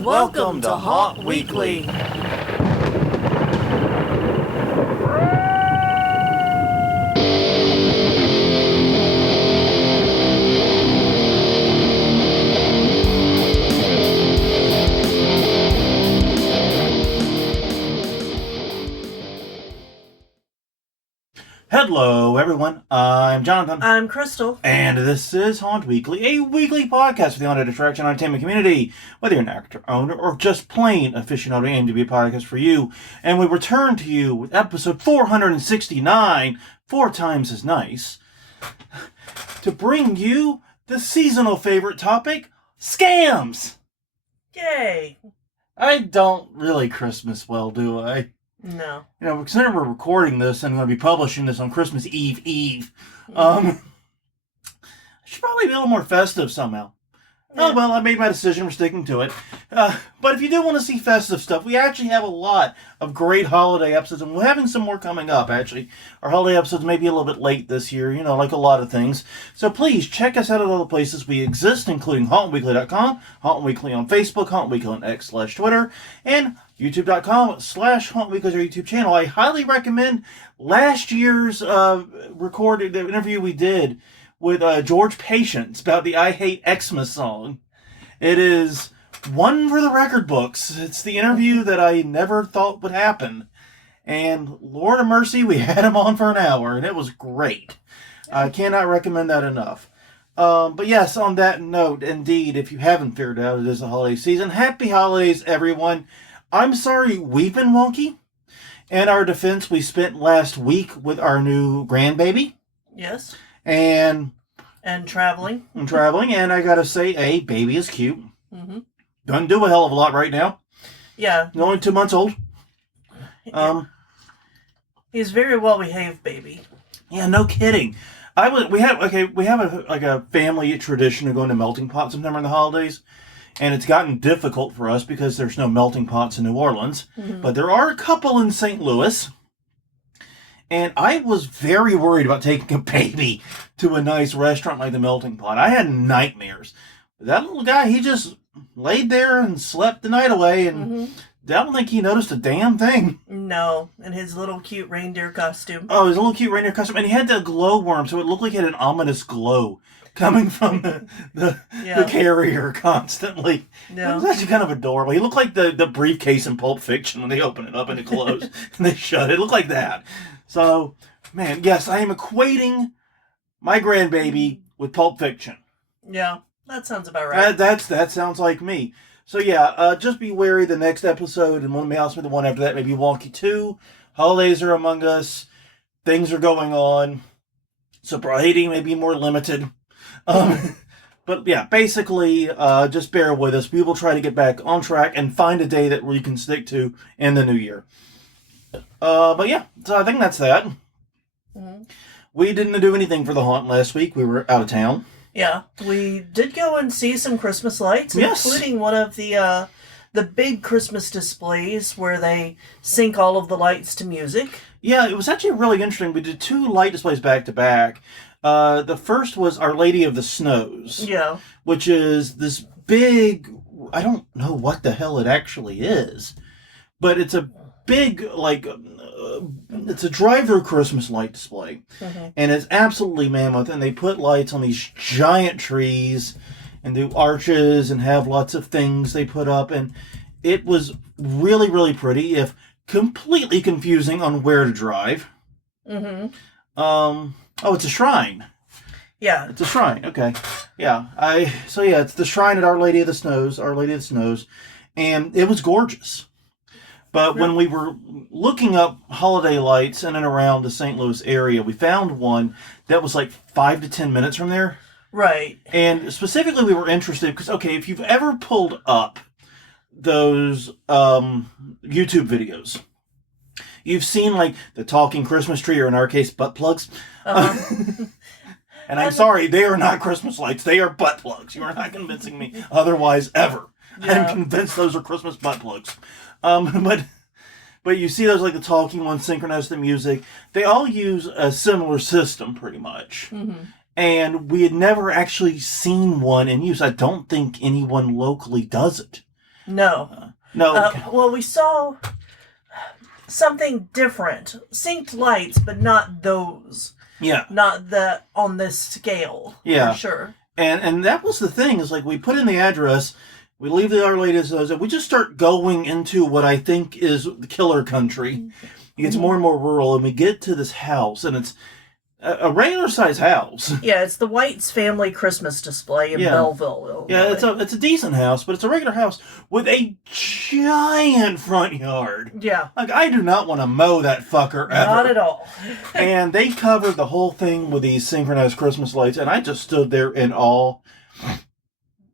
Welcome to Haunt Weekly. Hello, everyone. I'm Jonathan. I'm Crystal. And this is Haunt Weekly, a weekly podcast for the haunted attraction entertainment community. Whether you're an actor, owner, or just plain aficionado, aim to be a podcast for you. And we return to you with episode 469, 4 times as nice, to bring you the seasonal favorite topic, scams. Yay. I don't really Christmas well, do I? No. You know, considering we're recording this and I'm going to be publishing this on Christmas Eve, I should probably be a little more festive somehow. Yeah. Oh, well, I made my decision. We're sticking to it. But if you do want to see festive stuff, we actually have a lot of great holiday episodes, and we're having some more coming up, actually. Our holiday episodes may be a little bit late this year, you know, like a lot of things. So please check us out at all the places we exist, including HauntWeekly.com, Haunt Weekly on Facebook, Haunt Weekly on X/Twitter, and YouTube.com/HauntWeekly is our YouTube channel. I highly recommend last year's recorded interview we did with George Patience about the I Hate Xmas song. It is one for the record books. It's the interview that I never thought would happen. And Lord of mercy, we had him on for an hour, and it was great. I cannot recommend that enough. But yes, on that note, indeed, if you haven't figured out, it is the holiday season. Happy holidays, everyone. I'm sorry we've been wonky. In our defense, we spent last week with our new grandbaby. Yes. And traveling. And I gotta say, baby is cute. Mm-hmm. Doesn't do a hell of a lot right now. Yeah. Only 2 months old. He's very well behaved, baby. Yeah, no kidding. We have a family tradition of going to melting pots sometime in the holidays, and it's gotten difficult for us because there's no melting pots in New Orleans, but there are a couple in St. Louis. And I was very worried about taking a baby to a nice restaurant like the Melting Pot. I had nightmares. That little guy, he just laid there and slept the night away, and I don't think he noticed a damn thing. No, in his little cute reindeer costume. Oh, his little cute reindeer costume. And he had the glowworm, so it looked like he had an ominous glow coming from the carrier constantly. Yeah. It was actually kind of adorable. He looked like the briefcase in Pulp Fiction when they open it up and it closed and they shut it. It looked like that. So, man, yes, I am equating my grandbaby with Pulp Fiction. Yeah, that sounds about right. That sounds like me. So, yeah, just be wary the next episode, and maybe the one after that may be wonky too. Holidays are among us. Things are going on. Sobriety may be more limited. But, yeah, basically, just bear with us. We will try to get back on track and find a day that we can stick to in the new year. But yeah, so I think that's that. Mm-hmm. We didn't do anything for the haunt last week. We were out of town. Yeah, we did go and see some Christmas lights, including one of the big Christmas displays where they sync all of the lights to music. Yeah, it was actually really interesting. We did 2 light displays back to back. The first was Our Lady of the Snows. Yeah. Which is this big, I don't know what the hell it actually is, but it's a big, it's a drive-through Christmas light display. Mm-hmm. And it's absolutely mammoth. And they put lights on these giant trees and do arches and have lots of things they put up. And it was really, really pretty, if completely confusing on where to drive. Mm-hmm. It's a shrine. Yeah. It's a shrine. Okay. Yeah. It's the shrine at Our Lady of the Snows. And it was gorgeous. But when we were looking up holiday lights in and around the St. Louis area, we found one that was like 5 to 10 minutes from there. Right. And specifically we were interested because, if you've ever pulled up those YouTube videos, you've seen like the talking Christmas tree, or in our case, butt plugs. Uh-huh. And I'm sorry, they are not Christmas lights. They are butt plugs. You are not convincing me otherwise ever. Yeah. I'm convinced those are Christmas butt plugs. But you see those, like the talking ones synchronized to the music. They all use a similar system, pretty much. Mm-hmm. And we had never actually seen one in use. I don't think anyone locally does it. No. No. Well, we saw something different. Synced lights, but not those. Yeah. Not on this scale. Yeah. For sure. And that was the thing, is like we put in the address, we leave the Our Lady of those, and we just start going into what I think is the killer country. It gets more and more rural, and we get to this house, and it's a regular size house. Yeah, it's the White's family Christmas display in Belleville, Illinois. Yeah, it's a decent house, but it's a regular house with a giant front yard. Yeah. Like, I do not want to mow that fucker ever. Not at all. And they covered the whole thing with these synchronized Christmas lights, and I just stood there in awe.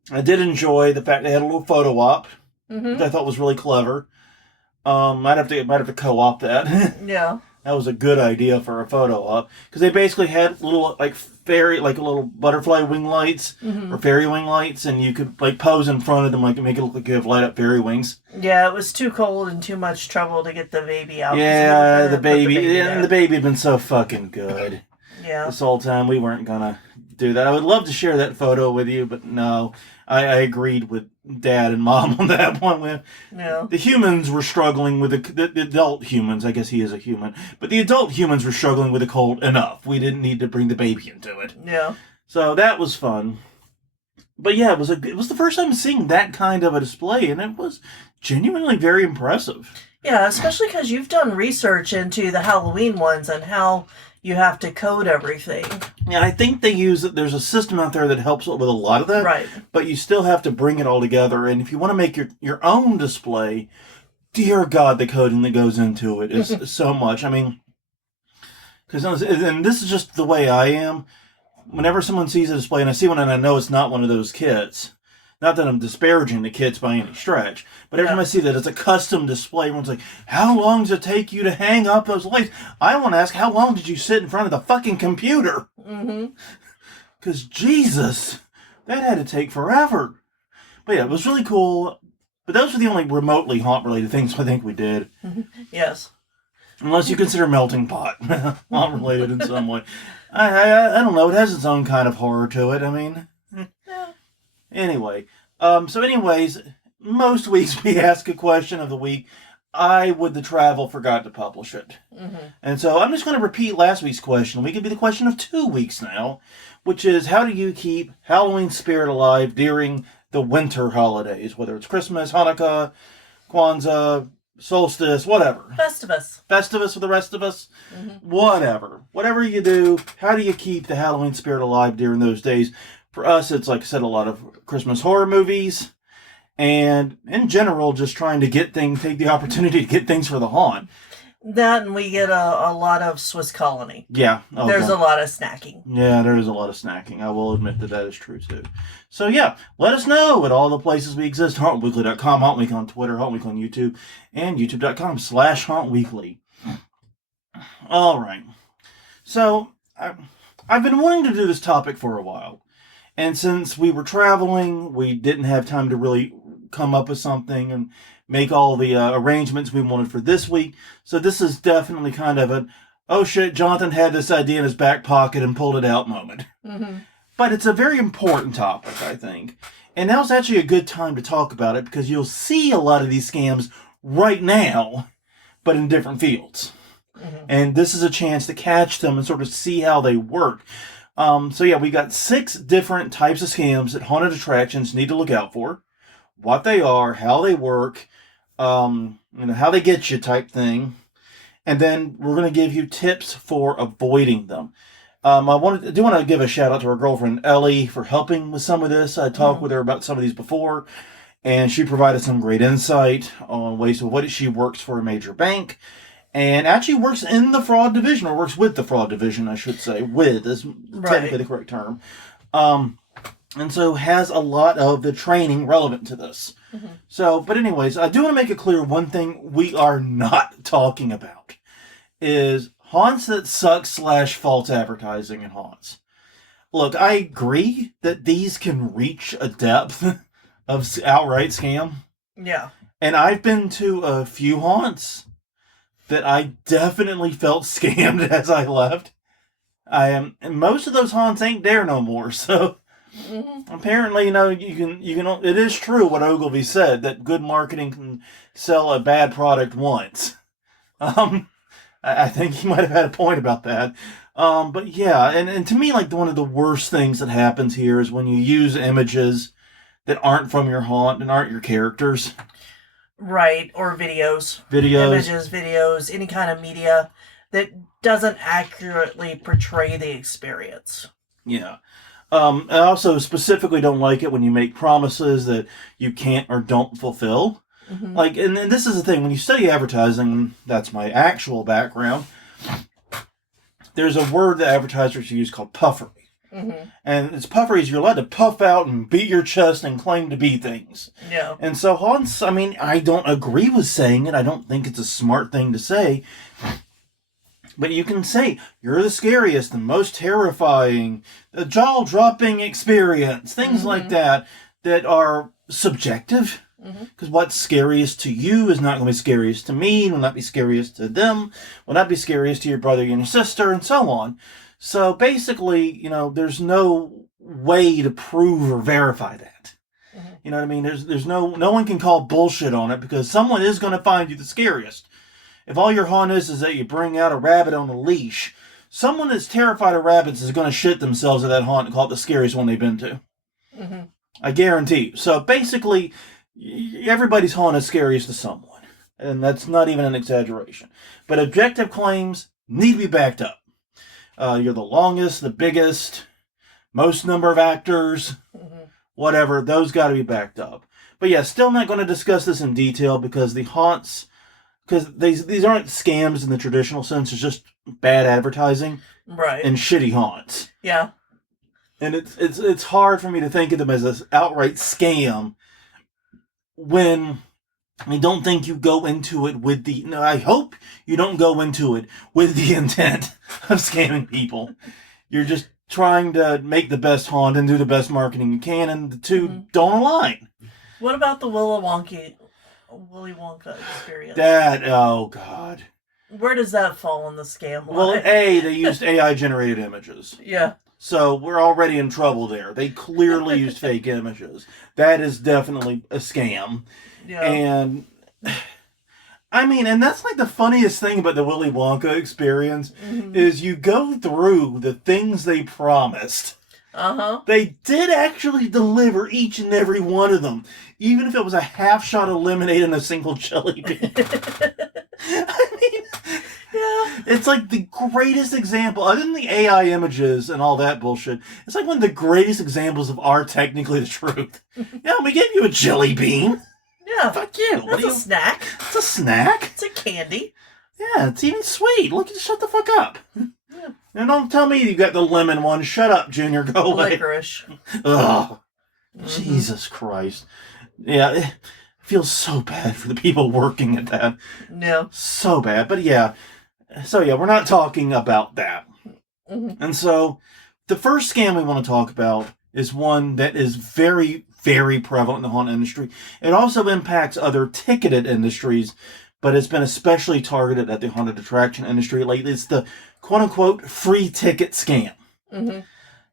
I did enjoy the fact they had a little photo op, which I thought was really clever. Might have to co-op that. Yeah. That was a good idea for a photo op, because they basically had little little butterfly wing lights or fairy wing lights, and you could like pose in front of them, like make it look like you have light up fairy wings. Yeah, it was too cold and too much trouble to get the baby out. Yeah, the baby had been so fucking good. Yeah. This whole time we weren't gonna do that. I would love to share that photo with you, but no, I agreed with Dad and Mom on that one. The humans were struggling with the adult humans. I guess he is a human, but the adult humans were struggling with the cold enough. We didn't need to bring the baby into it. Yeah. So that was fun. But yeah, it was the first time seeing that kind of a display, and it was genuinely very impressive. Yeah, especially because you've done research into the Halloween ones and how you have to code everything. Yeah, I think there's a system out there that helps with a lot of that. Right. But you still have to bring it all together. And if you want to make your own display, dear God, the coding that goes into it is so much. I mean, and this is just the way I am. Whenever someone sees a display and I see one and I know it's not one of those kits, not that I'm disparaging the kits by any stretch, but every time I see that it's a custom display, everyone's like, how long does it take you to hang up those lights? I want to ask, how long did you sit in front of the fucking computer? Because Jesus, that had to take forever. But yeah, it was really cool. But those were the only remotely haunt-related things I think we did. Yes. Unless you consider Melting Pot haunt-related in some way. I don't know. It has its own kind of horror to it. I mean... Anyway, anyways, most weeks we ask a question of the week. I, with the travel, forgot to publish it. And so I'm just going to repeat last week's question. We could be the question of 2 weeks now, which is, how do you keep Halloween spirit alive during the winter holidays, whether it's Christmas, Hanukkah, Kwanzaa, solstice, whatever. Festivus. Festivus for the rest of us. Whatever. Whatever you do, how do you keep the Halloween spirit alive during those days? For us, it's, like I said, a lot of Christmas horror movies, and in general, just trying to take the opportunity to get things for the haunt. That, and we get a lot of Swiss Colony. Yeah. Okay. There's a lot of snacking. Yeah, there is a lot of snacking. I will admit that is true, too. So, yeah, let us know at all the places we exist. HauntWeekly.com, Haunt Week on Twitter, Haunt Week on YouTube, and YouTube.com/HauntWeekly. All right. So, I've been wanting to do this topic for a while. And since we were traveling, we didn't have time to really come up with something and make all the arrangements we wanted for this week. So this is definitely kind of an, oh shit, Jonathan had this idea in his back pocket and pulled it out moment. But it's a very important topic, I think. And now's actually a good time to talk about it, because you'll see a lot of these scams right now, but in different fields. And this is a chance to catch them and sort of see how they work. So yeah, we got 6 different types of scams that haunted attractions need to look out for. What they are, how they work, how they get you type thing. And then we're going to give you tips for avoiding them. I do want to give a shout out to our girlfriend Ellie for helping with some of this. I talked with her about some of these before, and she provided some great insight on ways to avoid it. She works for a major bank. And actually works in the fraud division, or works with the fraud division, I should say. With is technically the correct term. And so has a lot of the training relevant to this. So, but anyways, I do want to make it clear one thing we are not talking about is haunts that suck / false advertising in haunts. Look, I agree that these can reach a depth of outright scam. Yeah. And I've been to a few haunts that I definitely felt scammed as I left. And most of those haunts ain't there no more, so Mm-hmm. Apparently, you can. It is true what Ogilvy said, that good marketing can sell a bad product once. I think he might have had a point about that. But yeah, and to me, like, one of the worst things that happens here is when you use images that aren't from your haunt and aren't your characters. Right, or videos. Images, videos, any kind of media that doesn't accurately portray the experience. Yeah. I also specifically don't like it when you make promises that you can't or don't fulfill. Mm-hmm. Like, and this is the thing, when you study advertising, that's my actual background, there's a word that advertisers use called puffery. Mm-hmm. And it's puffery is you're allowed to puff out and beat your chest and claim to be things. Yeah. And so haunts, I mean, I don't agree with saying it. I don't think it's a smart thing to say. But you can say, you're the scariest, the most terrifying, the jaw-dropping experience, things mm-hmm. like that are subjective. Because what's scariest to you is not going to be scariest to me, will not be scariest to them, will not be scariest to your brother and your sister, and so on. So basically, there's no way to prove or verify that. Mm-hmm. You know what I mean? There's no one can call bullshit on it, because someone is going to find you the scariest. If all your haunt is that you bring out a rabbit on a leash, someone that's terrified of rabbits is going to shit themselves at that haunt and call it the scariest one they've been to. Mm-hmm. I guarantee you. So basically, everybody's haunt is scariest to someone. And that's not even an exaggeration. But objective claims need to be backed up. You're the longest, the biggest, most number of actors, mm-hmm. whatever, those got to be backed up. But yeah, still not going to discuss this in detail, because the haunts, because these aren't scams in the traditional sense, it's just bad advertising. Right. And shitty haunts. Yeah. And it's hard for me to think of them as an outright scam when I don't think you go into it with I hope you don't go into it with the intent of scamming people. You're just trying to make the best haunt and do the best marketing you can, and the two mm-hmm. don't align. What about the Willy Wonka experience? Oh God. Where does that fall in the scam line? Well, they used AI-generated images. Yeah. So we're already in trouble there. They clearly used fake images. That is definitely a scam. Yeah. And I mean, and that's like the funniest thing about the Willy Wonka experience mm-hmm. is you go through the things they promised. Uh-huh. They did actually deliver each and every one of them, even if it was a half shot of lemonade and a single jelly bean. I mean, yeah, it's like the greatest example, other than the AI images and all that bullshit, it's like one of the greatest examples of our technically the truth. Yeah, we gave you a jelly bean. Yeah. Fuck you. That's a snack. It's a snack. It's a candy. Yeah, it's even sweet. Look, shut the fuck up. Yeah. And don't tell me you got the lemon one. Shut up, Junior. Go away. Licorice. Ugh. Mm-hmm. Jesus Christ. Yeah, it feels so bad for the people working at that. No. So bad. But yeah. So yeah, we're not talking about that. Mm-hmm. And so the first scam we want to talk about is one that is very, very prevalent in the haunt industry. It also impacts other ticketed industries, but it's been especially targeted at the haunted attraction industry lately. It's the quote-unquote free ticket scam. Mm-hmm.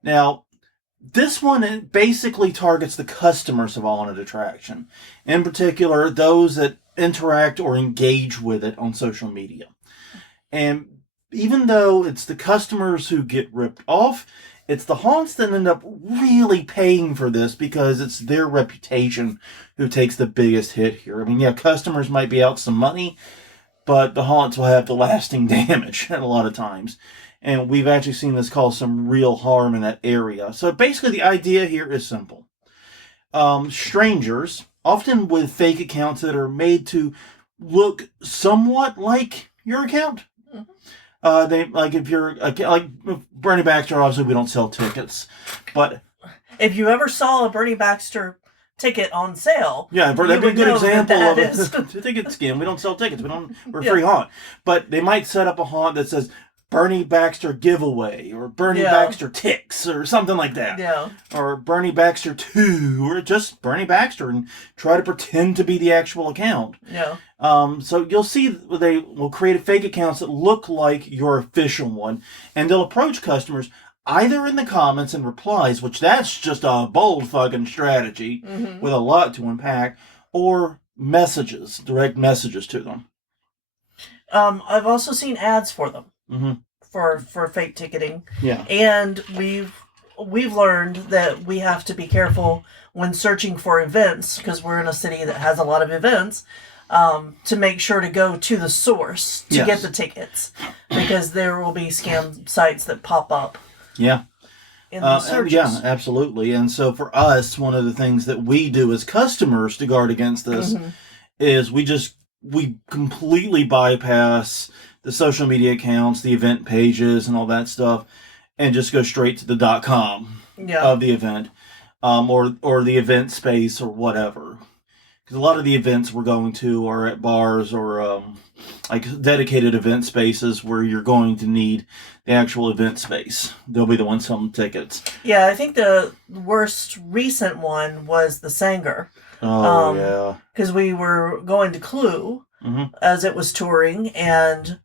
Now, this one basically targets the customers of a haunted attraction. In particular, those that interact or engage with it on social media. And even though it's the customers who get ripped off, it's the haunts that end up really paying for this, because it's their reputation who takes the biggest hit here. I mean, yeah, customers might be out some money, but the haunts will have the lasting damage a lot of times. And we've actually seen this cause some real harm in that area. So basically the idea here is simple. Strangers, often with fake accounts that are made to look somewhat like your account. They like if you're like Bernie Baxter. Obviously, we don't sell tickets, but if you ever saw a Bernie Baxter ticket on sale, yeah, that'd be a good example of a ticket scam. We don't sell tickets. We're free haunt, but they might set up a haunt that says Bernie Baxter giveaway or Bernie Baxter ticks or something like that. Yeah. Or Bernie Baxter 2 or just Bernie Baxter and try to pretend to be the actual account. Yeah. So you'll see they will create fake accounts that look like your official one, and they'll approach customers. either in the comments and replies, which that's just a bold fucking strategy with a lot to unpack, or messages, direct messages to them. I've also seen ads for them for fake ticketing. Yeah, and we've learned that we have to be careful when searching for events, because we're in a city that has a lot of events. To make sure to go to the source to get the tickets, because there will be scam sites that pop up. Yeah. In the searches. Yeah, absolutely. And so for us, one of the things that we do as customers to guard against this is we completely bypass the social media accounts, the event pages, and all that stuff, and just go straight to the .com of the event, or the event space or whatever. Because a lot of the events we're going to are at bars or like dedicated event spaces where you're going to need the actual event space. They'll be the ones selling tickets. Yeah, I think the worst recent one was the Sanger. Oh, yeah. Because we were going to Clue as it was touring, and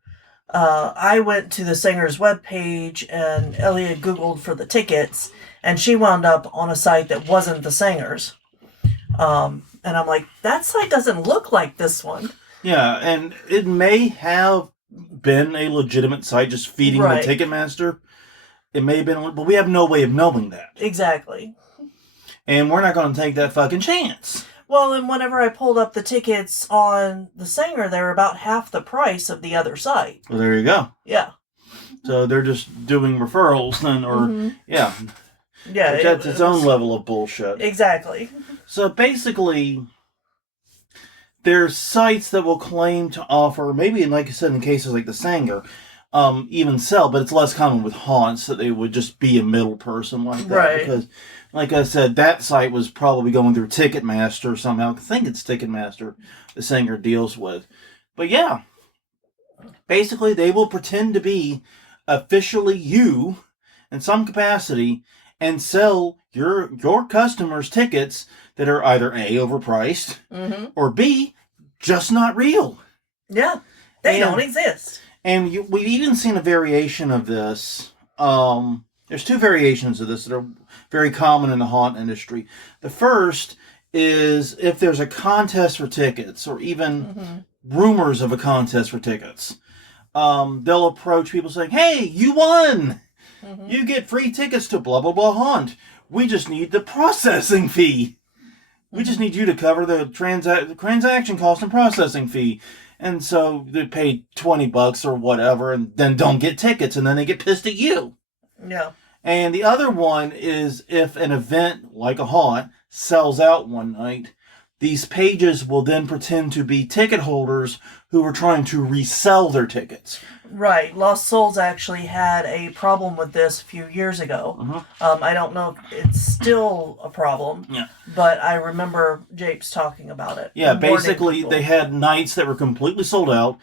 I went to the Sanger's webpage, and Ellie had Googled for the tickets, and she wound up on a site that wasn't the Sanger's. And I'm like, that site doesn't look like this one. Yeah, and it may have been a legitimate site just feeding the Ticketmaster. It may have been, but we have no way of knowing that. Exactly. And we're not going to take that fucking chance. Well, and whenever I pulled up the tickets on the Sanger, they were about half the price of the other site. Well, there you go. Yeah. So they're just doing referrals then, or, yeah. Yeah. Which that's its own level of bullshit. Exactly. So basically, there's sites that will claim to offer, maybe like I said in cases like the Sanger, even sell, but it's less common with haunts that they would just be a middle person like that. Right. Because, like I said, that site was probably going through Ticketmaster somehow. I think it's Ticketmaster the Sanger deals with. But yeah, basically they will pretend to be officially you in some capacity and sell your customers tickets that are either A, overpriced, or B, just not real. Yeah, they don't exist. And we've even seen a variation of this. There's two variations of this that are very common in the haunt industry. The first is if there's a contest for tickets, or even rumors of a contest for tickets. They'll approach people saying, "Hey, you won! You get free tickets to blah, blah, blah haunt. We just need the processing fee. We just need you to cover the transaction cost and processing fee." And so they pay $20 or whatever, and then don't get tickets, and then they get pissed at you. Yeah. And the other one is if an event like a haunt sells out one night, these pages will then pretend to be ticket holders who are trying to resell their tickets. Right. Lost Souls actually had a problem with this a few years ago. I don't know if it's still a problem, but I remember Japes talking about it. Yeah, basically they had nights that were completely sold out,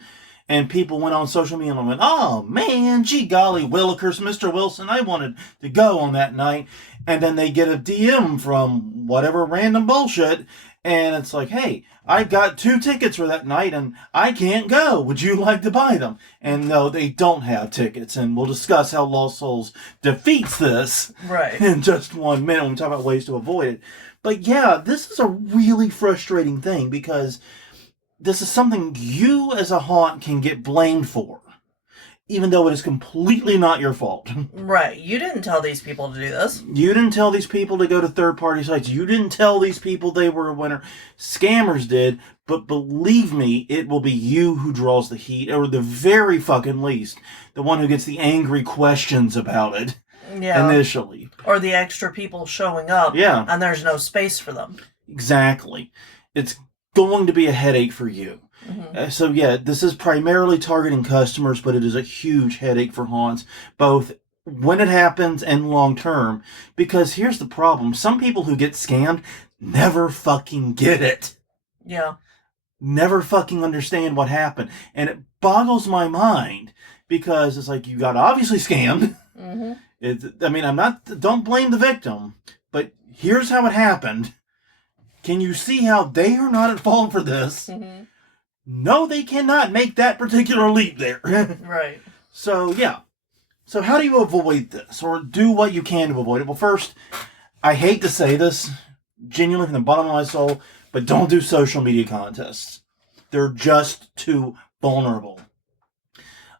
and people went on social media and went, "Oh man, gee golly willikers, Mr. Wilson, I wanted to go on that night." And then they get a DM from whatever random bullshit, and it's like, "Hey, I got 2 tickets for that night and I can't go. Would you like to buy them?" And no, they don't have tickets. And we'll discuss how Lost Souls defeats this in just 1 minute when we talk about ways to avoid it. But yeah, this is a really frustrating thing because this is something you as a haunt can get blamed for, even though it is completely not your fault. Right. You didn't tell these people to do this. You didn't tell these people to go to third-party sites. You didn't tell these people they were a winner. Scammers did, but believe me, it will be you who draws the heat, or the very fucking least, the one who gets the angry questions about it initially. Or the extra people showing up, and there's no space for them. Exactly. It's going to be a headache for you. So yeah, this is primarily targeting customers, but it is a huge headache for haunts, both when it happens and long term. Because here's the problem. Some people who get scammed never fucking get it. Yeah. Never fucking understand what happened. And it boggles my mind because it's like, you got obviously scammed. Don't blame the victim, but here's how it happened. Can you see how they are not at fault for this? No, they cannot make that particular leap there. Right. So, yeah. So how do you avoid this, or do what you can to avoid it? Well, first, I hate to say this, genuinely from the bottom of my soul, but don't do social media contests. They're just too vulnerable.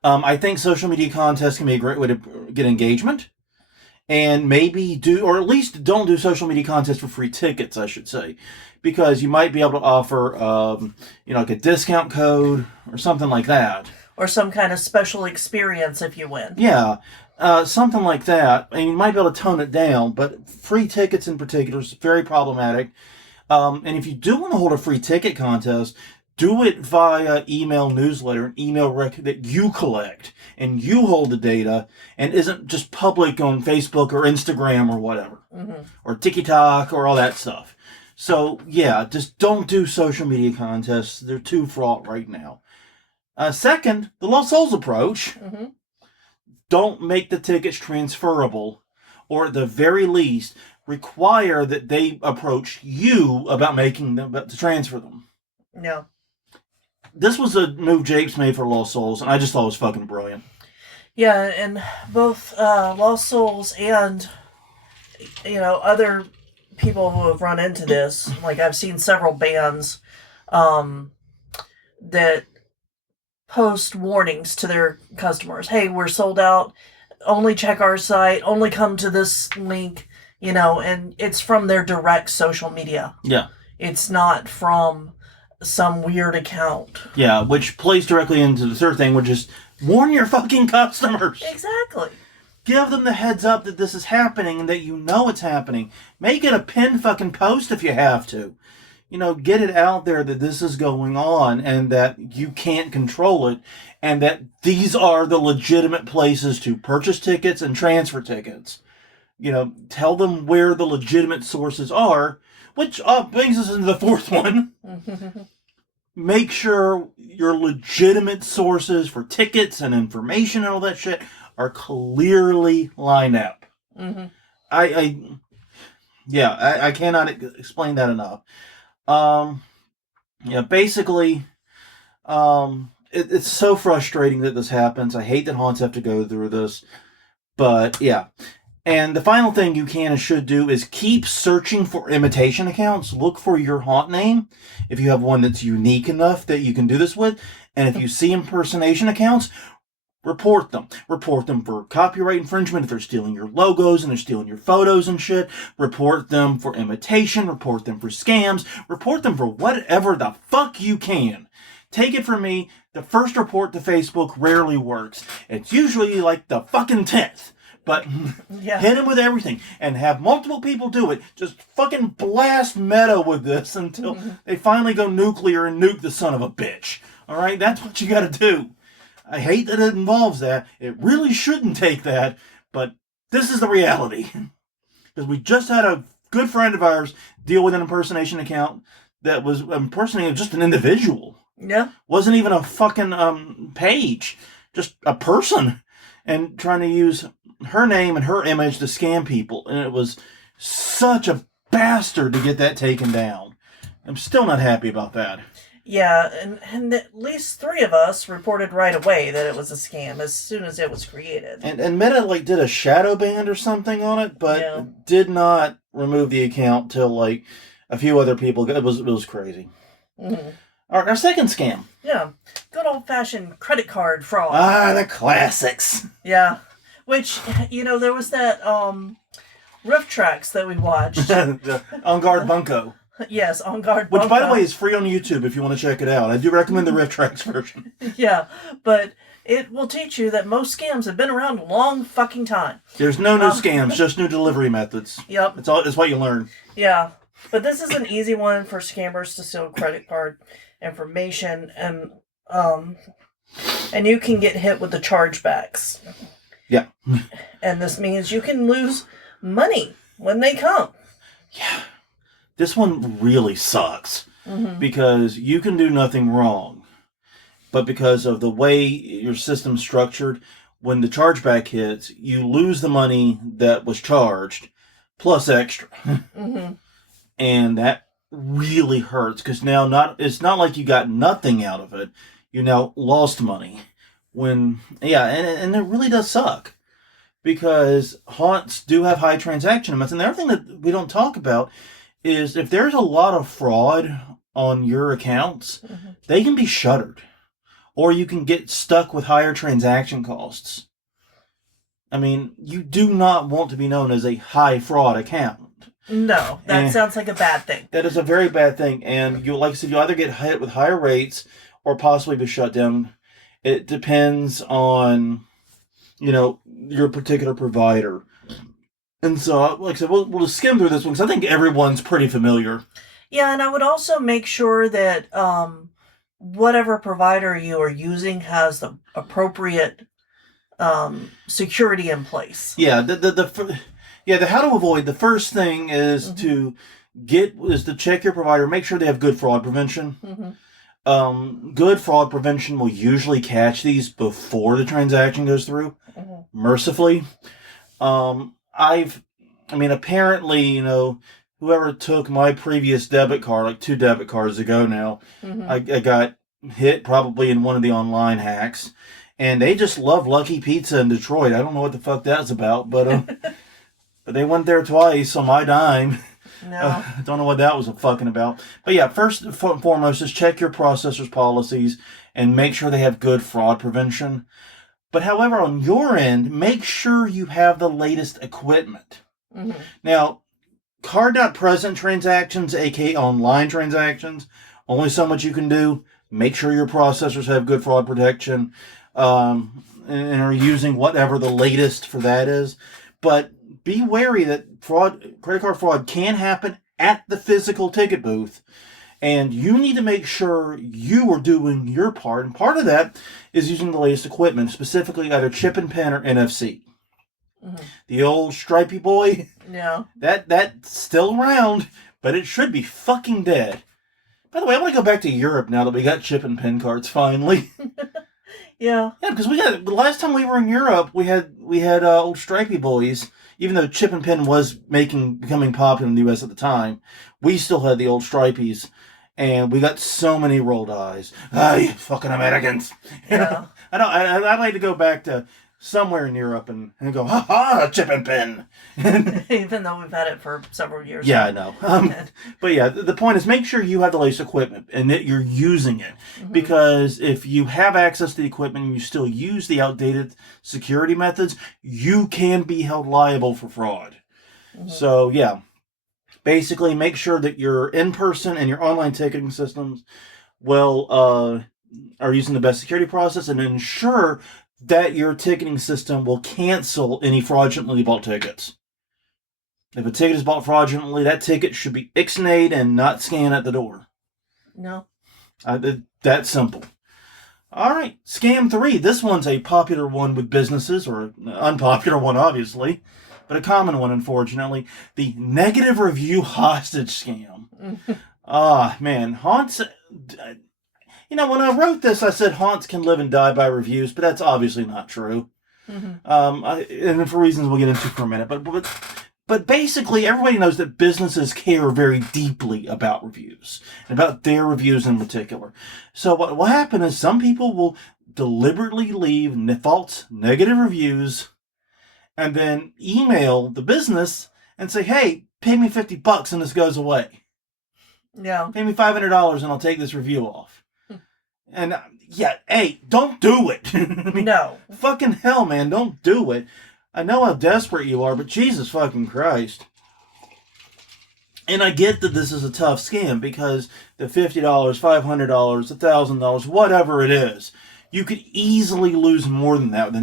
I think social media contests can be a great way to get engagement, and maybe or at least don't do social media contests for free tickets, I should say, because you might be able to offer, like a discount code or something like that. Or some kind of special experience if you win. Yeah, something like that. And you might be able to tone it down, but free tickets in particular is very problematic. And if you do want to hold a free ticket contest, do it via email newsletter, an email record that you collect, and you hold the data, and isn't just public on Facebook or Instagram or whatever, or TikTok or all that stuff. So, yeah, just don't do social media contests. They're too fraught right now. Second, the Lost Souls approach. Don't make the tickets transferable, or at the very least, require that they approach you about making them, to transfer them. Yeah. This was a move Japes made for Lost Souls, and I just thought it was fucking brilliant. Yeah, and both Lost Souls and, other people who have run into this, like I've seen several bands that post warnings to their customers. Hey, we're sold out. Only check our site. Only come to this link. And it's from their direct social media. Yeah. It's not from some weird account. Yeah, which plays directly into the third thing, which is warn your fucking customers. Exactly. Give them the heads up that this is happening and that you know it's happening. Make it a pinned fucking post if you have to. Get it out there that this is going on and that you can't control it, and that these are the legitimate places to purchase tickets and transfer tickets. Tell them where the legitimate sources are, which brings us into the fourth one. Make sure your legitimate sources for tickets and information and all that shit are clearly lined up. I cannot explain that enough. Basically, it's so frustrating that this happens. I hate that haunts have to go through this, but yeah. And the final thing you can and should do is keep searching for imitation accounts. Look for your haunt name, if you have one that's unique enough that you can do this with. And if you see impersonation accounts, report them. Report them for copyright infringement if they're stealing your logos and they're stealing your photos and shit. Report them for imitation. Report them for scams. Report them for whatever the fuck you can. Take it from me, the first report to Facebook rarely works. It's usually like the fucking 10th. But hit them with everything and have multiple people do it. Just fucking blast meta with this until they finally go nuclear and nuke the son of a bitch. All right? That's what you got to do. I hate that it involves that. It really shouldn't take that, but this is the reality. Because we just had a good friend of ours deal with an impersonation account that was impersonating just an individual. Yeah. Wasn't even a fucking page. Just a person. And trying to use her name and her image to scam people. And it was such a bastard to get that taken down. I'm still not happy about that. Yeah, and at least 3 of us reported right away that it was a scam as soon as it was created. And Meta did a shadow ban or something on it, but did not remove the account till a few other people. It was crazy. Our second scam. Yeah, good old-fashioned credit card fraud. Ah, the classics. Yeah, which, there was that Riff Tracks that we watched. On Guard Bunko. Yes, On Guard Bunko. Which, by the way, is free on YouTube if you want to check it out. I do recommend the Riff Tracks version. Yeah, but it will teach you that most scams have been around a long fucking time. There's no new scams, just new delivery methods. Yep. It's what you learn. Yeah, but this is an easy one for scammers to steal credit card information, and you can get hit with the chargebacks. Yeah. And this means you can lose money when they come. Yeah. This one really sucks because you can do nothing wrong, but because of the way your system's structured, when the chargeback hits, you lose the money that was charged plus extra. And that really hurts because now it's not like you got nothing out of it. You now lost money and it really does suck. because haunts do have high transaction amounts. And the other thing that we don't talk about is if there's a lot of fraud on your accounts, they can be shuttered. Or you can get stuck with higher transaction costs. I mean, you do not want to be known as a high fraud account. No, that sounds like a bad thing. That is a very bad thing. And you, like I said, you either get hit with higher rates or possibly be shut down. It depends on, your particular provider. And so, like I said, we'll just skim through this one because I think everyone's pretty familiar. Yeah, and I would also make sure that whatever provider you are using has the appropriate security in place. Yeah, the how to avoid. The first thing is to check your provider, make sure they have good fraud prevention. Good fraud prevention will usually catch these before the transaction goes through. Mercifully, apparently, whoever took my previous debit card, like 2 debit cards ago now, I got hit probably in one of the online hacks, and they just love Lucky Pizza in Detroit. I don't know what the fuck that's about, but but they went there twice on my dime. No. I don't know what that was fucking about. But yeah, first and foremost, just check your processor's policies and make sure they have good fraud prevention. But however, on your end, make sure you have the latest equipment. Now, card not present transactions, aka online transactions, only so much you can do. Make sure your processors have good fraud protection and are using whatever the latest for that is. But be wary that credit card fraud can happen at the physical ticket booth. And you need to make sure you are doing your part. And part of that is using the latest equipment, specifically either chip and pin or NFC. The old stripey boy. Yeah. That's still around, but it should be fucking dead. By the way, I want to go back to Europe now that we got chip and pin cards finally. Yeah. Yeah, because the last time we were in Europe, we had old stripey boys. Even though chip and pin was becoming popular in the U.S. at the time, we still had the old stripies, and we got so many rolled eyes. Ah, you fucking Americans! Yeah. I'd like to go back to somewhere in Europe and go, ha ha, chip and pin. Even though we've had it for several years. Yeah, I know. But yeah, the point is make sure you have the latest equipment and that you're using it. Because if you have access to the equipment and you still use the outdated security methods, you can be held liable for fraud. So yeah, basically make sure that your in-person and your online ticketing systems are using the best security process, and ensure that your ticketing system will cancel any fraudulently bought tickets. If a ticket is bought fraudulently, that ticket should be ixnayed and not scanned at the door. No. That's simple. All right, scam 3. This one's a popular one with businesses, or an unpopular one, obviously, but a common one, unfortunately. The negative review hostage scam. Man, haunts... when I wrote this, I said haunts can live and die by reviews, but that's obviously not true. And for reasons we'll get into for a minute. But basically, everybody knows that businesses care very deeply about reviews, and about their reviews in particular. So what will happen is some people will deliberately leave false negative reviews and then email the business and say, hey, pay me $50 and this goes away. Yeah. Pay me $500 and I'll take this review off. And hey, don't do it. No. Fucking hell, man, don't do it. I know how desperate you are, but Jesus fucking Christ. And I get that this is a tough scam because the $50, $500, $1,000, whatever it is, you could easily lose more than that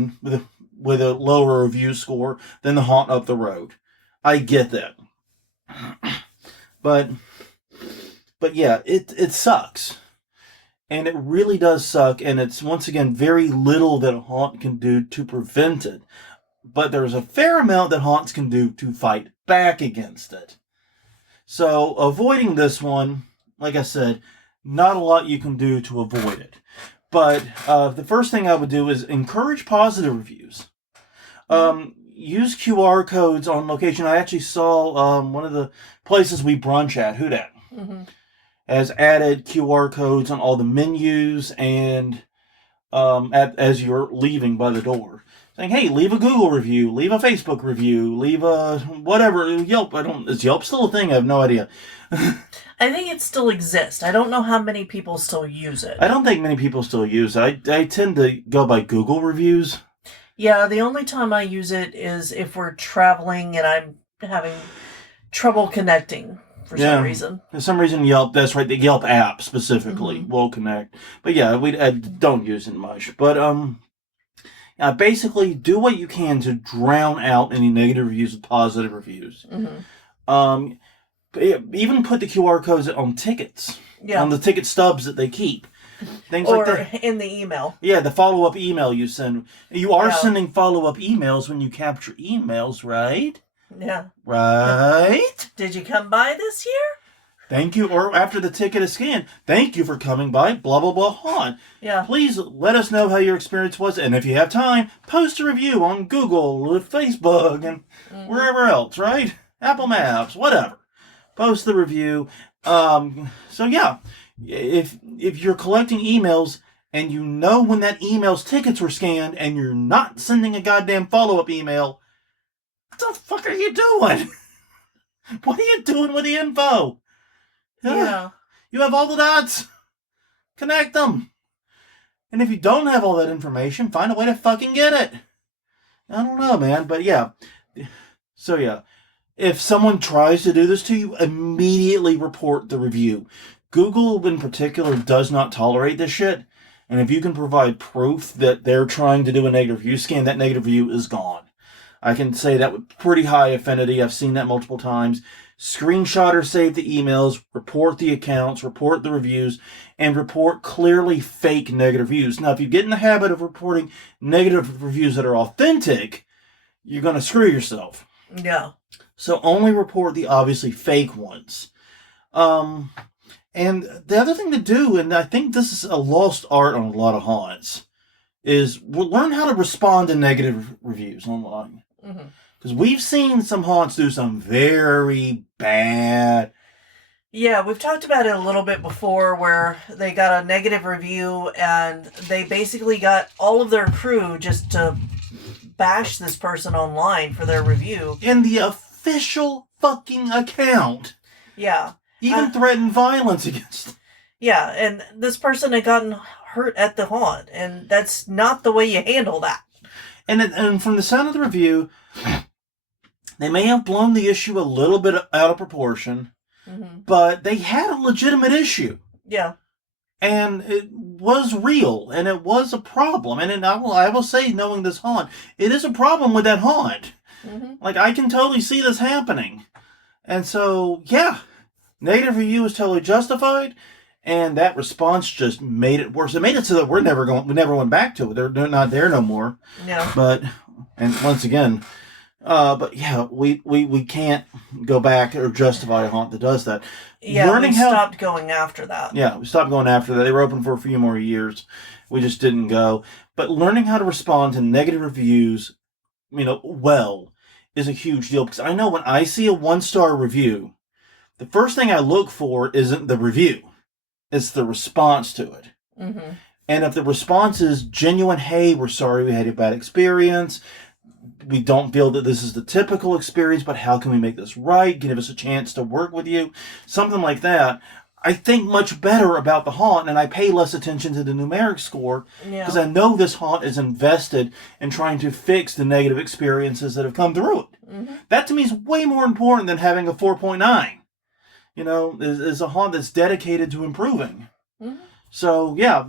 with a lower review score than the haunt up the road. I get that. But yeah, it sucks. And it really does suck, and it's, once again, very little that a haunt can do to prevent it. But there's a fair amount that haunts can do to fight back against it. So, avoiding this one, like I said, not a lot you can do to avoid it. But the first thing I would do is encourage positive reviews. Use QR codes on location. I actually saw one of the places we brunch at, Who Dat, has added QR codes on all the menus and as you're leaving by the door. saying, hey, leave a Google review, leave a Facebook review, leave a whatever, Yelp. Is Yelp still a thing? I have no idea. I think it still exists. I don't know how many people still use it. I don't think many people still use it. I tend to go by Google reviews. Yeah, the only time I use it is if we're traveling and I'm having trouble connecting for some reason. For some reason, Yelp, that's right, the Yelp app specifically will connect. But yeah, I don't use it much. But basically, do what you can to drown out any negative reviews with positive reviews. Even put the QR codes on tickets, on the ticket stubs that they keep. Things like that. Or in the email. Yeah, the follow-up email you send. You are sending follow-up emails when you capture emails, right? Yeah. Right? Did you come by this year? Thank you. Or after the ticket is scanned, thank you for coming by, blah, blah, blah, haunt. Yeah. Please let us know how your experience was. And if you have time, post a review on Google, Facebook, and wherever else, right? Apple Maps, whatever. Post the review. So yeah, if you're collecting emails and you know when that email's tickets were scanned and you're not sending a goddamn follow-up email, what the fuck are you doing? What are you doing with the info? Yeah. You have all the dots. Connect them. And if you don't have all that information, find a way to fucking get it. I don't know, man. But yeah. So yeah. If someone tries to do this to you, immediately report the review. Google in particular does not tolerate this shit. And if you can provide proof that they're trying to do a negative review scan, that negative review is gone. I can say that with pretty high affinity. I've seen that multiple times. Screenshot or save the emails, report the accounts, report the reviews, and report clearly fake negative reviews. Now, if you get in the habit of reporting negative reviews that are authentic, you're going to screw yourself. Yeah. So only report the obviously fake ones. And the other thing to do, and I think this is a lost art on a lot of haunts, is learn how to respond to negative reviews online. Because we've seen some haunts do some very bad. Yeah, we've talked about it a little bit before where they got a negative review and they basically got all of their crew just to bash this person online for their review. In the official fucking account. Yeah. Even threatened violence against them. Yeah, and this person had gotten hurt at the haunt, and that's not the way you handle that. And from the sound of the review, they may have blown the issue a little bit out of proportion, but they had a legitimate issue. Yeah. And it was real, and it was a problem. And I will say, knowing this haunt, it is a problem with that haunt. Like, I can totally see this happening. And so, yeah, negative review is totally justified, and that response just made it worse. It made it so that we never went back to it. They're not there no more. Yeah. But, and once again, but yeah, we can't go back or justify a haunt that does that. Yeah, we stopped going after that. Yeah, we stopped going after that. They were open for a few more years. We just didn't go. But learning how to respond to negative reviews, is a huge deal. Because I know when I see a 1-star review, the first thing I look for isn't the review. It's the response to it. And if the response is genuine, hey, we're sorry we had a bad experience. We don't feel that this is the typical experience, but how can we make this right? Give us a chance to work with you. Something like that. I think much better about the haunt, and I pay less attention to the numeric score because I know this haunt is invested in trying to fix the negative experiences that have come through it. That to me is way more important than having a 4.9. Is a haunt that's dedicated to improving. So, yeah,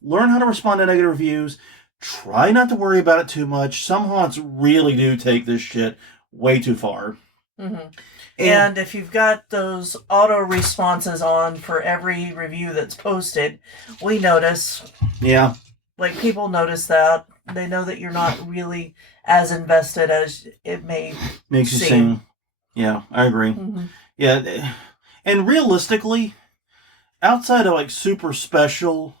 learn how to respond to negative reviews. Try not to worry about it too much. Some haunts really do take this shit way too far. And if you've got those auto responses on for every review that's posted, we notice. Yeah. Like, people notice that. They know that you're not really as invested as it makes you seem. Yeah, I agree. Yeah, and realistically, outside of like super special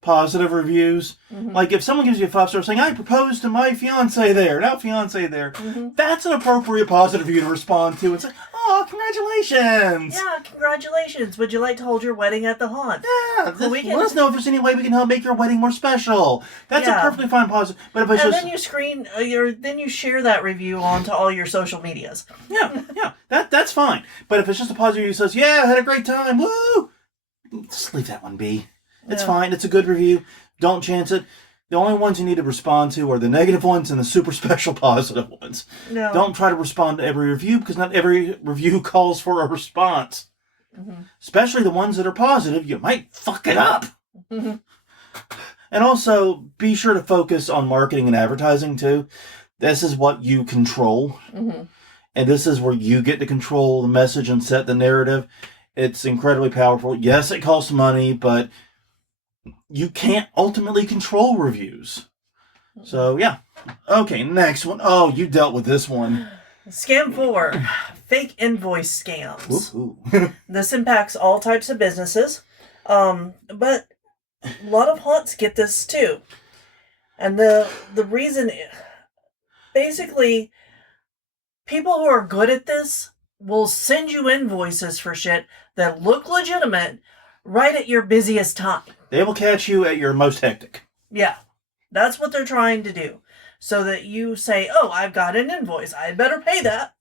positive reviews, like if someone gives you a 5-star saying, I proposed to my fiance there, now fiance there, that's an appropriate positive review to respond to. It's like, Oh, congratulations! Yeah, congratulations. Would you like to hold your wedding at the haunt? Yeah, let us know if there's any way we can help make your wedding more special. That's a perfectly fine positive. But if it's then you share that review onto all your social medias. Yeah, that's fine. But if it's just a positive review that says, yeah, I had a great time, woo! Just leave that one be. It's fine. It's a good review. Don't chance it. The only ones you need to respond to are the negative ones and the super special positive ones. No. Don't try to respond to every review because not every review calls for a response. Mm-hmm. Especially the ones that are positive. You might fuck it up. Mm-hmm. And also, be sure to focus on marketing and advertising too. This is what you control. Mm-hmm. And this is where you get to control the message and set the narrative. It's incredibly powerful. Yes, it costs money, but you can't ultimately control reviews. So, yeah. Okay, next one. Oh, you dealt with this one. Scam 4. Fake invoice scams. This impacts all types of businesses. But a lot of haunts get this too. And the reason... Basically, people who are good at this will send you invoices for shit that look legitimate right at your busiest time. They will catch you at your most hectic. Yeah. That's what they're trying to do. So that you say, oh, I've got an invoice. I better pay that.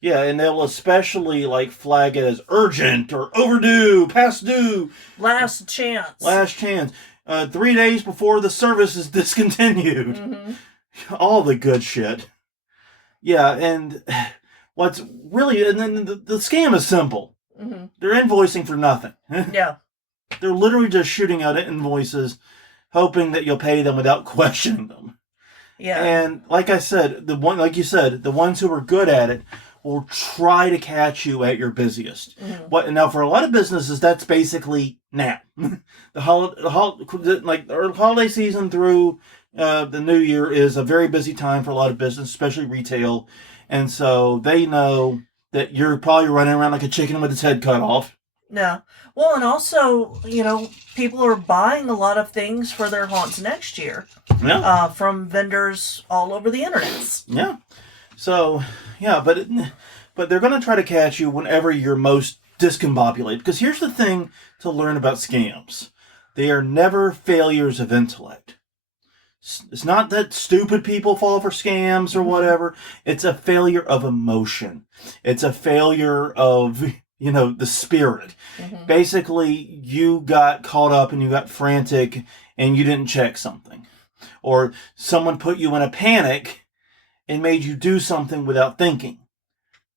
Yeah, and they'll especially flag it as urgent or overdue, past due. Last chance. 3 days before the service is discontinued. Mm-hmm. All the good shit. Yeah, and what's really... And then the scam is simple. Mm-hmm. They're invoicing for nothing. Yeah. They're literally just shooting out invoices, hoping that you'll pay them without questioning them. Yeah. And like I said, the ones who are good at it will try to catch you at your busiest. Mm-hmm. Now, for a lot of businesses, that's basically now. The holiday season through the new year is a very busy time for a lot of business, especially retail. And so they know that you're probably running around like a chicken with its head cut off. Yeah. Well, and also, people are buying a lot of things for their haunts next year. Yeah. From vendors all over the internet. Yeah. So, yeah, but they're going to try to catch you whenever you're most discombobulated. Because here's the thing to learn about scams. They are never failures of intellect. It's not that stupid people fall for scams or whatever. It's a failure of emotion. It's a failure of... the spirit. Mm-hmm. Basically, you got caught up and you got frantic and you didn't check something. Or someone put you in a panic and made you do something without thinking.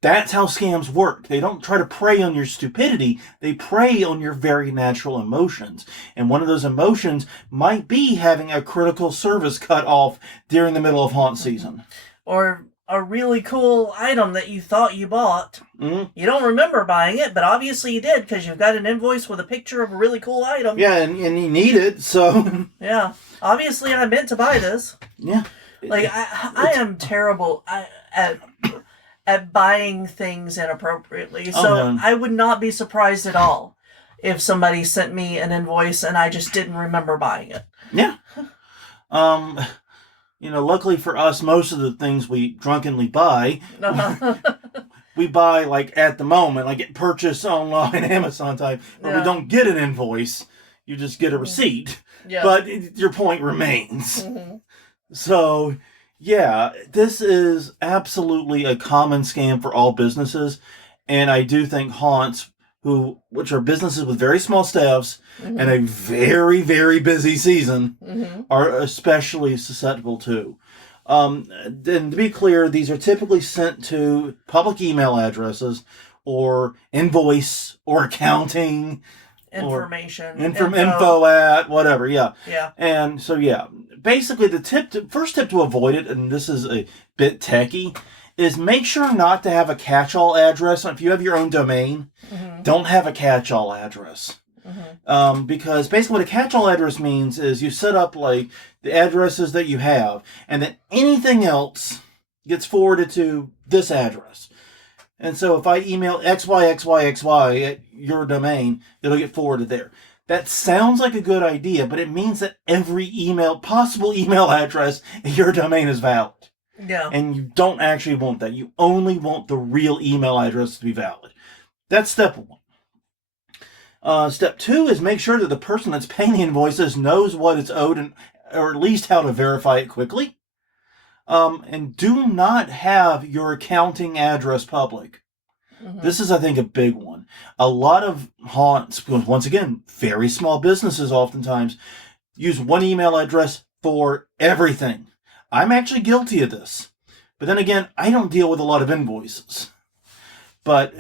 That's how scams work. They don't try to prey on your stupidity. They prey on your very natural emotions. And one of those emotions might be having a critical service cut off during the middle of haunt season. Or a really cool item that you thought you bought. Mm-hmm. You don't remember buying it, but obviously you did because you've got an invoice with a picture of a really cool item. Yeah, and you need it, so... Yeah. Obviously I meant to buy this. Yeah. I am terrible at buying things inappropriately. So I would not be surprised at all if somebody sent me an invoice and I just didn't remember buying it. Yeah. Luckily for us, most of the things we drunkenly buy, we buy at the moment, get purchase online, Amazon type, where we don't get an invoice. You just get a receipt. Yeah. But your point remains. Mm-hmm. So, yeah, this is absolutely a common scam for all businesses. And I do think haunts, which are businesses with very small staffs and a very, very busy season, are especially susceptible to. And to be clear, these are typically sent to public email addresses or invoice or accounting. Information. Info at, whatever, yeah. Yeah. And so, yeah, basically first tip to avoid it, and this is a bit techie, is make sure not to have a catch-all address. If you have your own domain, don't have a catch-all address. Mm-hmm. Because basically what a catch-all address means is you set up the addresses that you have, and then anything else gets forwarded to this address. And so if I email XYXYXY at your domain, it'll get forwarded there. That sounds like a good idea, but it means that every possible email address at your domain is valid. Yeah. And you don't actually want that. You only want the real email address to be valid. That's step 1. Step 2 is make sure that the person that's paying the invoices knows what it's owed or at least how to verify it quickly. And do not have your accounting address public. Mm-hmm. This is, I think, a big one. A lot of haunts, once again, very small businesses oftentimes use one email address for everything. I'm actually guilty of this. But then again, I don't deal with a lot of invoices. But,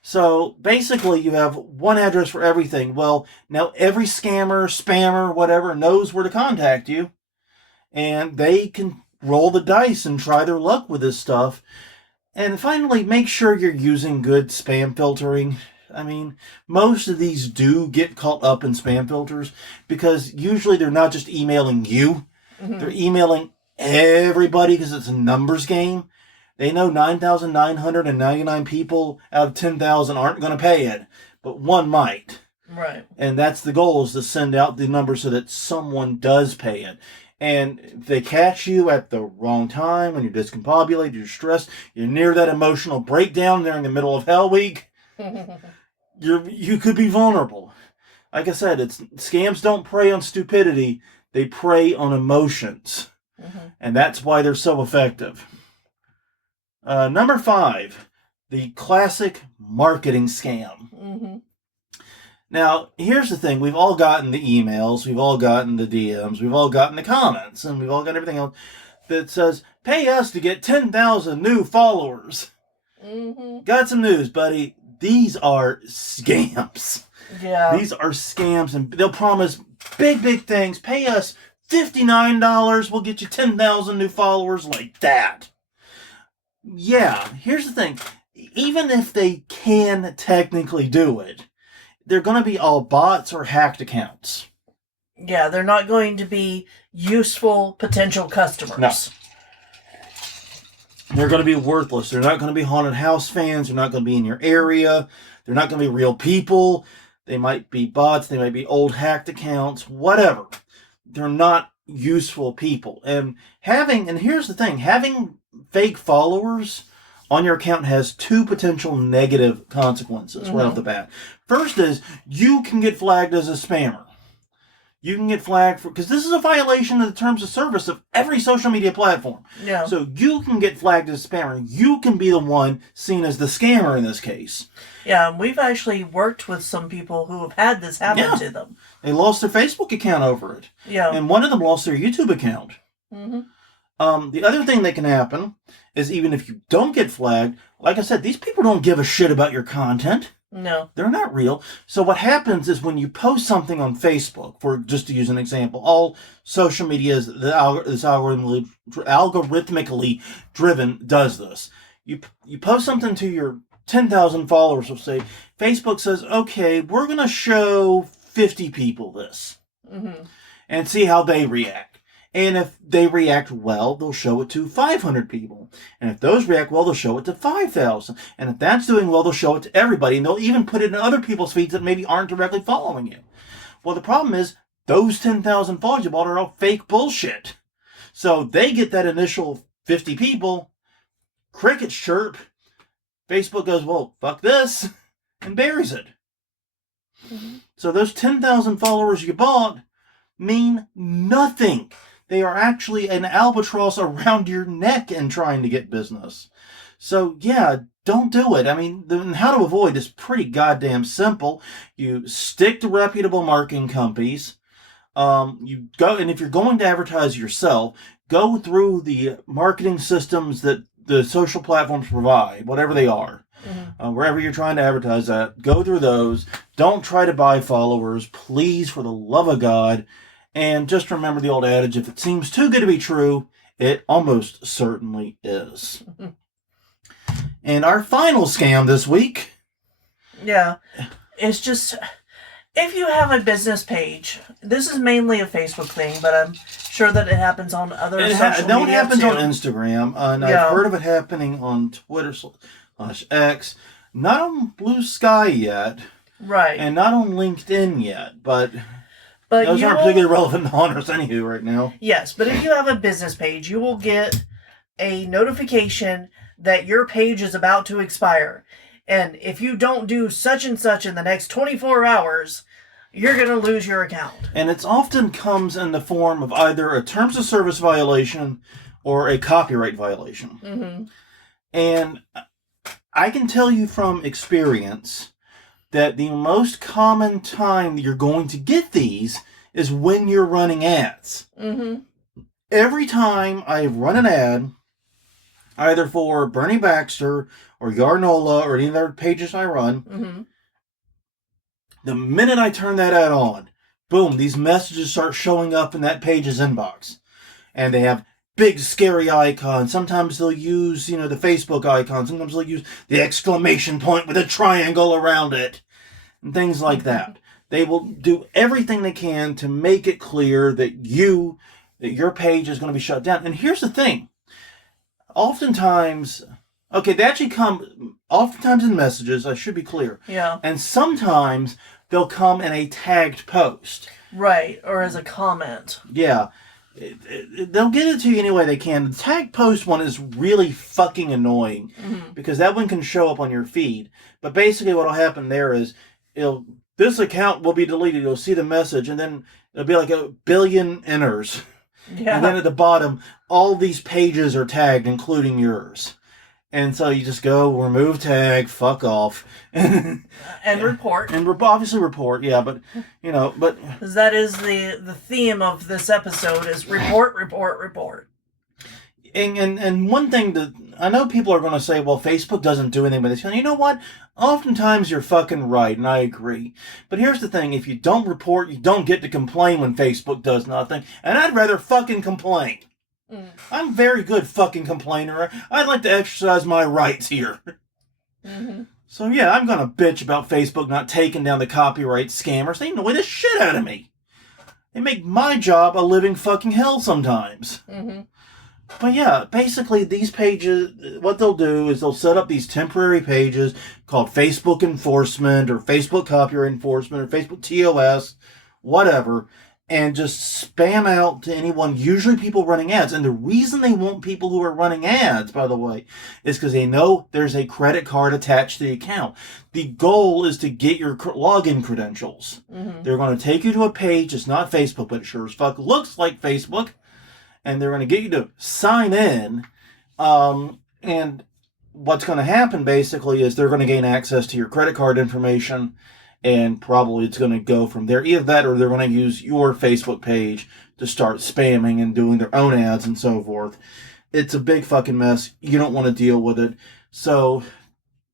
so basically you have one address for everything. Well, now every scammer, spammer, whatever, knows where to contact you. And they can roll the dice and try their luck with this stuff. And finally, make sure you're using good spam filtering. I mean, most of these do get caught up in spam filters because usually they're not just emailing you. Mm-hmm. They're emailing everybody because it's a numbers game. They know 9,999 people out of 10,000 aren't going to pay it, but one might. Right. And that's the goal, is to send out the number so that someone does pay it. And if they catch you at the wrong time, when you're discombobulated, you're stressed, you're near that emotional breakdown during the middle of Hell Week, you could be vulnerable. Like I said, scams don't prey on stupidity, they prey on emotions. Mm-hmm. And that's why they're so effective. Number 5, the classic marketing scam. Mm-hmm. Now, here's the thing. We've all gotten the emails, we've all gotten the DMs, we've all gotten the comments, and we've all got everything else that says, pay us to get 10,000 new followers. Mm-hmm. Got some news, buddy. These are scams. Yeah. These are scams, and they'll promise big, big things. Pay us $59, we'll get you 10,000 new followers, like that. Yeah, here's the thing. Even if they can technically do it, they're going to be all bots or hacked accounts. Yeah, they're not going to be useful potential customers. No. They're going to be worthless. They're not going to be haunted house fans. They're not going to be in your area. They're not going to be real people. They might be bots. They might be old hacked accounts. Whatever. They're not useful people. And here's the thing. Having fake followers on your account has 2 potential negative consequences right off the bat. First is, you can get flagged as a spammer. You can get flagged because this is a violation of the terms of service of every social media platform. Yeah. So you can get flagged as a spammer. You can be the one seen as the scammer in this case. Yeah, we've actually worked with some people who have had this happen to them. They lost their Facebook account over it. Yeah. And one of them lost their YouTube account. Mm-hmm. The other thing that can happen is, even if you don't get flagged, like I said, these people don't give a shit about your content. No. They're not real. So what happens is, when you post something on Facebook, just to use an example, all social media is algorithmically driven, does this. You post something to your 10,000 followers, will say, Facebook says, okay, we're going to show 50 people this. Mm-hmm. And see how they react. And if they react well, they'll show it to 500 people. And if those react well, they'll show it to 5,000. And if that's doing well, they'll show it to everybody. And they'll even put it in other people's feeds that maybe aren't directly following you. Well, the problem is, those 10,000 followers you bought are all fake bullshit. So they get that initial 50 people, crickets chirp, Facebook goes, well, fuck this, and buries it. Mm-hmm. So those 10,000 followers you bought mean nothing. They are actually an albatross around your neck and trying to get business. So, yeah, don't do it. I mean, how to avoid is pretty goddamn simple. You stick to reputable marketing companies. You go, and if you're going to advertise yourself, go through the marketing systems that the social platforms provide, whatever they are. Mm-hmm. Wherever you're trying to advertise at, go through those. Don't try to buy followers, please, for the love of God. And just remember the old adage, if it seems too good to be true, it almost certainly is. And our final scam this week. Yeah. It's just, if you have a business page, this is mainly a Facebook thing, but I'm sure that it happens on other social media. It happens too. on Instagram, and I've heard of it happening on Twitter/X. Not on Blue Sky yet. Right. And not on LinkedIn yet, but those aren't particularly relevant to hunters anywho right now. Yes, but if you have a business page, you will get a notification that your page is about to expire. And if you don't do such and such in the next 24 hours, you're going to lose your account. And it often comes in the form of either a terms of service violation or a copyright violation. Mm-hmm. And I can tell you from experience that the most common time that you're going to get these is when you're running ads. Mm-hmm. Every time I run an ad, either for Bernie Baxter or Yarnola or any other pages I run, mm-hmm. the minute I turn that ad on, boom, these messages start showing up in that page's inbox. And they have big scary icons. Sometimes they'll use, the Facebook icon. Sometimes they'll use the exclamation point with a triangle around it. And things like that. They will do everything they can to make it clear that your page is going to be shut down. And here's the thing. Oftentimes in messages, I should be clear. Yeah. And sometimes they'll come in a tagged post. Right, or as a comment. Yeah. They'll get it to you any way they can. The tag post one is really fucking annoying because that one can show up on your feed. But basically what will happen there is this account will be deleted. You'll see the message and then it'll be like 1 billion enters. Yeah. And then at the bottom, all these pages are tagged, including yours. And so you just go, remove tag, fuck off. And report. And obviously report, yeah, but. Because that is the theme of this episode is report, report, report. And one thing that, I know people are going to say, well, Facebook doesn't do anything, but they say, you know what? Oftentimes you're fucking right, and I agree. But here's the thing, if you don't report, you don't get to complain when Facebook does nothing, and I'd rather fucking complain. I'm a very good fucking complainer. I'd like to exercise my rights here. Mm-hmm. So yeah, I'm gonna bitch about Facebook not taking down the copyright scammers. They annoy the shit out of me. They make my job a living fucking hell sometimes. Mm-hmm. But yeah, basically these pages, what they'll do is they'll set up these temporary pages called Facebook Enforcement or Facebook Copyright Enforcement or Facebook TOS, whatever, and just spam out to anyone, usually people running ads. And the reason they want people who are running ads, by the way, is because they know there's a credit card attached to the account. The goal is to get your login credentials. Mm-hmm. They're going to take you to a page. It's not Facebook, but it sure as fuck looks like Facebook. And they're going to get you to sign in. And what's going to happen, basically, is they're going to gain access to your credit card information. And probably it's going to go from there. Either that or they're going to use your Facebook page to start spamming and doing their own ads and so forth. It's a big fucking mess. You don't want to deal with it. So,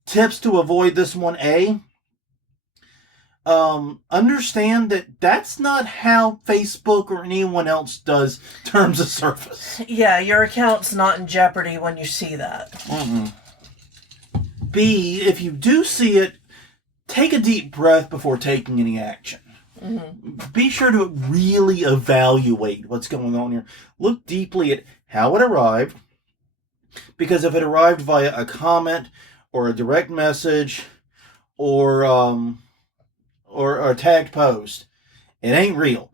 tips to avoid this one. Understand that that's not how Facebook or anyone else does terms of service. Yeah, your account's not in jeopardy when you see that. Mm-mm. B, if you do see it, take a deep breath before taking any action. Mm-hmm. Be sure to really evaluate what's going on here. Look deeply at how it arrived. Because if it arrived via a comment or a direct message or a tagged post, it ain't real.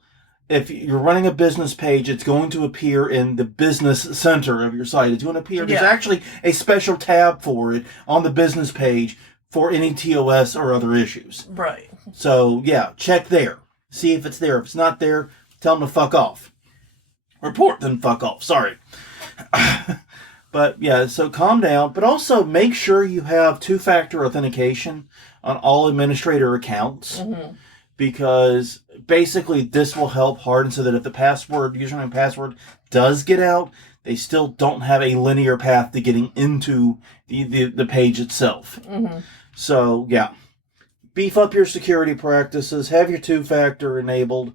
If you're running a business page, it's going to appear in the business center of your site. It's going to appear. There's actually a special tab for it on the business page for any TOS or other issues. Right. So, yeah, check there. See if it's there. If it's not there, tell them to fuck off. Report them fuck off. Sorry. But, yeah, so calm down. But also make sure you have two-factor authentication on all administrator accounts. Mm-hmm. Because basically this will help harden so that if the username and password does get out, they still don't have a linear path to getting into the page itself. Mm-hmm. So, yeah. Beef up your security practices, have your two-factor enabled,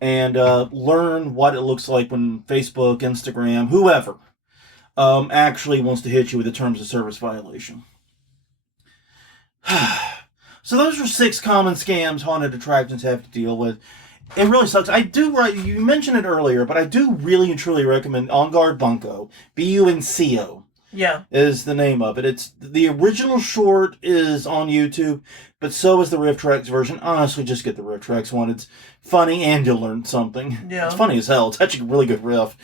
and learn what it looks like when Facebook, Instagram, whoever, actually wants to hit you with a terms of service violation. So those are 6 common scams haunted attractions have to deal with. It really sucks. You mentioned it earlier, but I do really and truly recommend On Guard Bunko, Bunco. Yeah. Is the name of it. It's the original short is on YouTube, but so is the RiffTrax version. Honestly, just get the RiffTrax one. It's funny and you'll learn something. Yeah. It's funny as hell. It's actually a really good riff.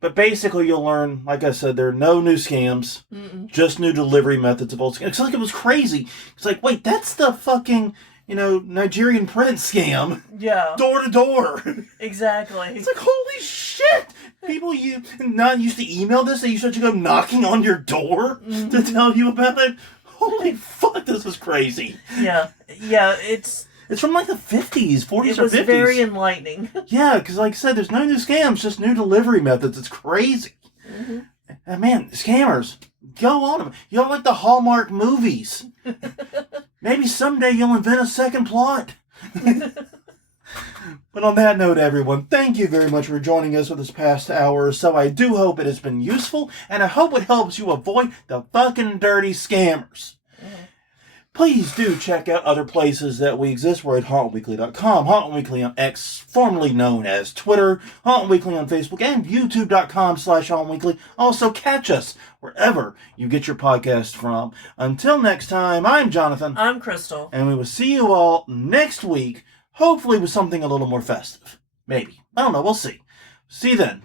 But basically, you'll learn, like I said, there are no new scams, just new delivery methods of old scams. It's like it was crazy. It's like, wait, that's the fucking, Nigerian prince scam. Yeah. Door to door. Exactly. It's like, holy shit! People not used to email this, they used to go knocking on your door to tell you about it. Holy fuck, this is crazy. Yeah. Yeah, it's from like the 50s, 40s or 50s. It was very enlightening. Yeah, because like I said, there's no new scams, just new delivery methods. It's crazy. And man, scammers, go on them. You're like the Hallmark movies. Maybe someday you'll invent a second plot. But on that note, everyone, thank you very much for joining us for this past hour or so. I do hope it has been useful, and I hope it helps you avoid the fucking dirty scammers. Please do check out other places that we exist. We're at HauntWeekly.com, Haunt Weekly on X, formerly known as Twitter, Haunt Weekly on Facebook, and YouTube.com/HauntWeekly. Also, catch us wherever you get your podcast from. Until next time, I'm Jonathan. I'm Crystal. And we will see you all next week, hopefully with something a little more festive. Maybe. I don't know. We'll see. See you then.